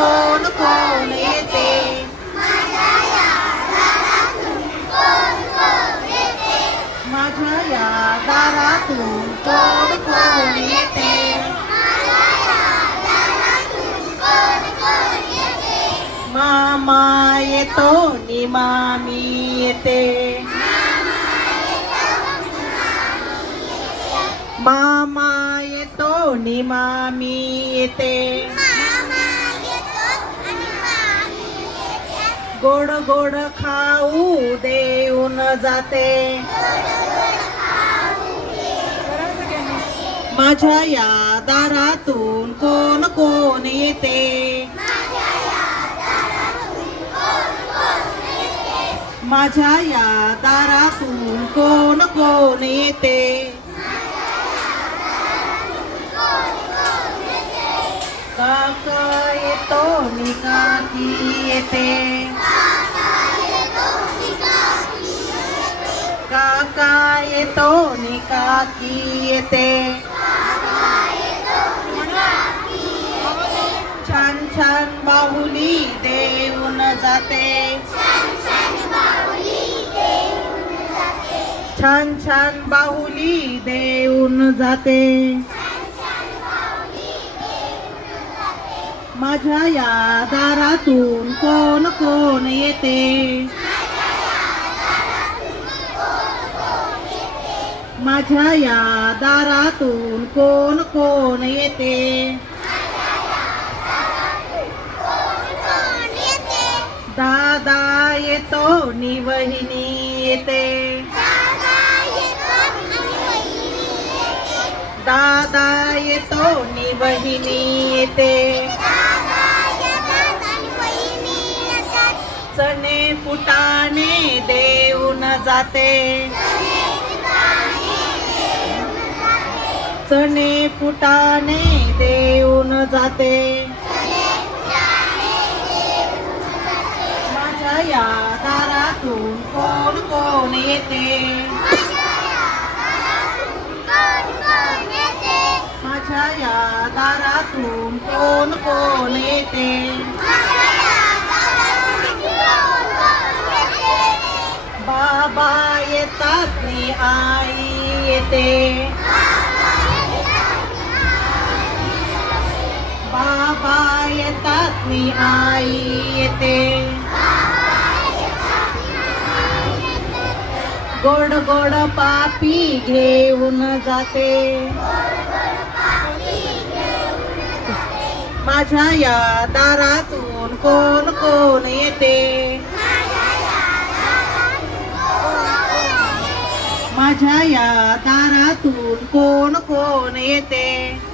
कोण कोण येते? माझ्या या दारातून कोण कोण येते? मामा येतो नि मामी येते. मामा येतो नि मामी येते. गोड गोड खाऊ देऊन जाते. माझ्या या दारातून कोण कोण येते? माझ्या या दारातून कोण कोण येते? काका येतो मी काकी येते. येतो नि येते छान छान बाहुली देऊन जाते। छान छान बाहुली देऊन जाते। माझ्या या दारातून कोण कोण येते? माझ्या या दारातून कोण कोण येते? दादा येतो नि वहिनी येते. दादा येतो नि वहिनी येते. चणे फुटाणे देऊन जाते. चणे फुटाने देऊन जाते. माझ्या या दारातून कोण कोण येते? माझ्या या दारातून कोण कोण येते? बाबा येतात आई येते. येतात आई येते. गोड गोड पापी घेऊन जाते. माझ्या या दारातून कोण कोण येते? माझ्या या दारातून कोण कोण येते?